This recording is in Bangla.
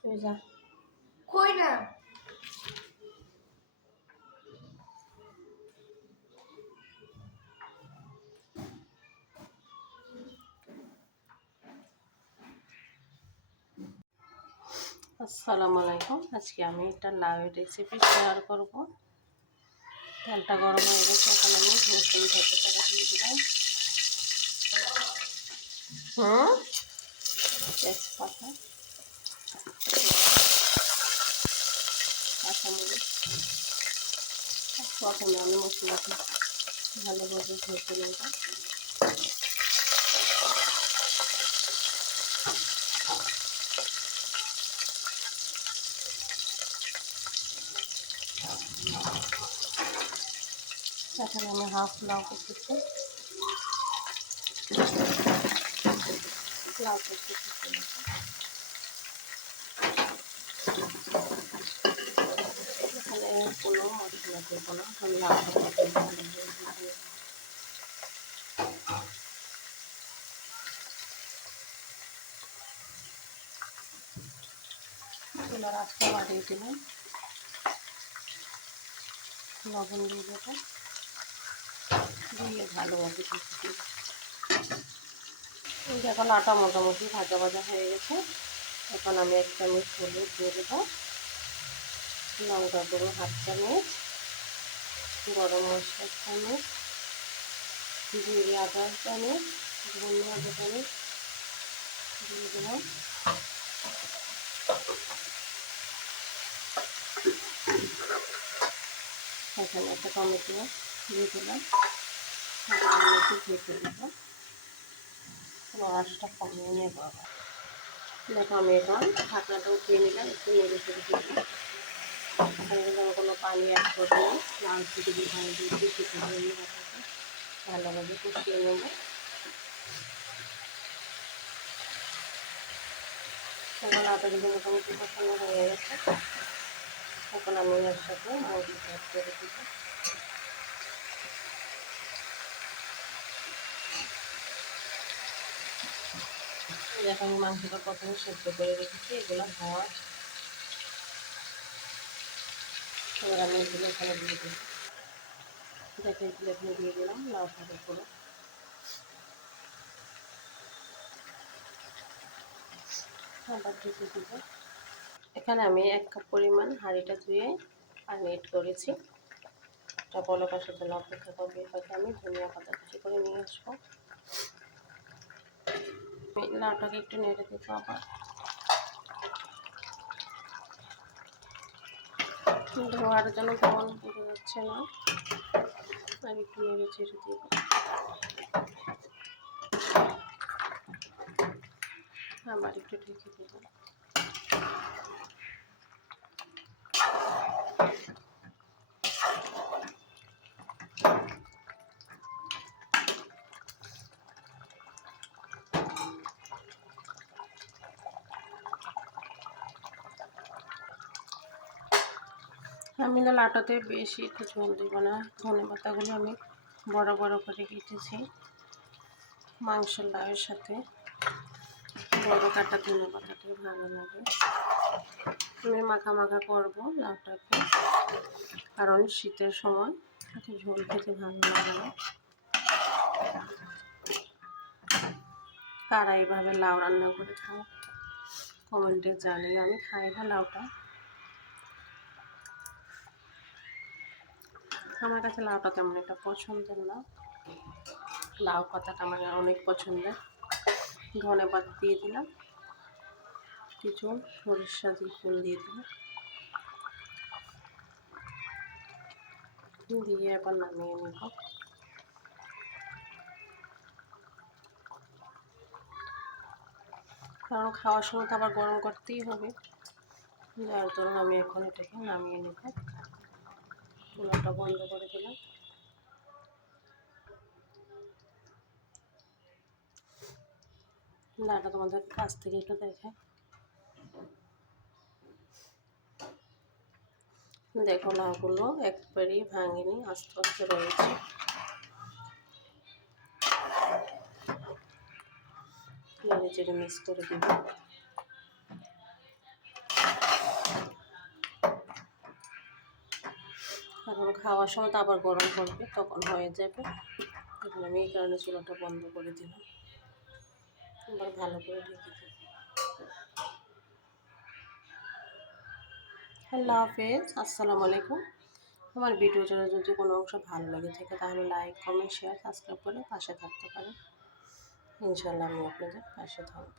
তুই যা কই না আসসালামু আলাইকুম আজকে আমি একটা লাউয়ের রেসিপি শেয়ার করব। তেলটা গরম হয়ে গেছে এখন আমি রসুন টাকা দিয়ে দিলাম। হুম? তেজপাতা। প্রথমে আমি মশলাটা ভালোভাবে ভেজে নেব। এখানে আমি হাফ লাউ কেটেছি। লাউ কেটে কেটে নেব এখানে কোনো মশলা লবণ দিয়ে দেবো দিয়ে ভালোভাবে দেখো আটা মোটামুটি ভাজা ভাজা হয়ে গেছে এখন আমি এক চামচ দিয়ে দেবো। লঙ্কা গুঁড়ো, হাফ চামচ। গরম মশলা চামচ জিরে, আদা চামচ ধনে আদা দিয়ে দিলাম। এখানে একটা টমেটো দিয়ে দিলাম। একটু ভেজে দেবো রসটা কমিয়ে নেব। আবার এখন ঢাকনাটা উঠিয়ে নিলাম, একটু নেড়ে ফেলে দিলাম। এখানে কোনো পানি অ্যাড দিয়ে পানি দিয়ে দিয়ে সেটা নিয়ে ভালোভাবে কষিয়ে নেব। এখন হয়ে গেছে। এখন আমি এর সাথে মাংসটা অ্যাড করে দিব। আমি মাংসটা প্রথমে সেদ্ধ করে রেখেছি, এগুলো হওয়া আমি এগুলো এখানে দিয়ে দিই। দেখে এখানে দিয়ে দিলাম, লাউ দিব। এখানে আমি এক কাপ পরিমাণ হাঁড়িটা ধুয়ে পানি এড করেছি। এটা বলক আসার জন্য অপেক্ষা করবে এটাকে আমি ধনিয়া পাতা কুচি করে নিয়ে আসব। লাউটাকে একটু নেড়ে দিব আবার। ধোয়ার জন্য গরম বোঝা যাচ্ছে না। আর একটু নেড়ে ছেড়ে দিব আবার একটু ঢেকে দিব আমি না লাটাতে বেশি একটু ঝোল দেব না। ধনে পাতাগুলো আমি বড় বড় করে কেটেছি। মাংসের লাউয়ের সাথে বড় কাটা ধনে পাতাটাই ভালো লাগে। আমি মাখা মাখা করব লাউটাকে, কারণ শীতের সময় এত ঝোল খেতে ভালো লাগে না। কারা এইভাবে লাউ রান্না করে খাও? কমেন্টে জানি আমি খাই না লাউটা। আমার কাছে লাউ লাউটা তেমন একটা পছন্দের না। লাউ পাতাটা আমার অনেক পছন্দের। ধনে পাতা দিয়ে দিলাম। কিছু সরিষা দিয়ে ফুল দিয়ে দিলাম। দিয়ে এবার নামিয়ে নেব। কারণ খাওয়ার সময় তো আবার গরম করতেই হবে। যার ধরুন আমি এখন এটাকে নামিয়ে নেব। চুলাটা বন্ধ করে দিলাম। লাটা তোমাদের কাছ থেকে একটু দেখায় দেখো লাউগুলো একবারই ভাঙেনি, আস্তে আস্তে রয়েছে। নেড়ে মিক্স করে দিব। এখন খাওয়ার সময় তো আবার গরম করবে তখন হয়ে যাবে। এখন আমি এই কারণে চুলাটা বন্ধ করে দিলাম। এবার ভালো করে ঢেকে দিই আল্লাহ হাফেজ, আসসালামু আলাইকুম। আমার ভিডিওটা যদি কোনো অংশ ভালো লাগে থাকে, তাহলে লাইক, কমেন্ট, শেয়ার, সাবস্ক্রাইব করে পাশে থাকতে পারেন। ইনশাল্লাহ আমি আপনাদের পাশে থাকব।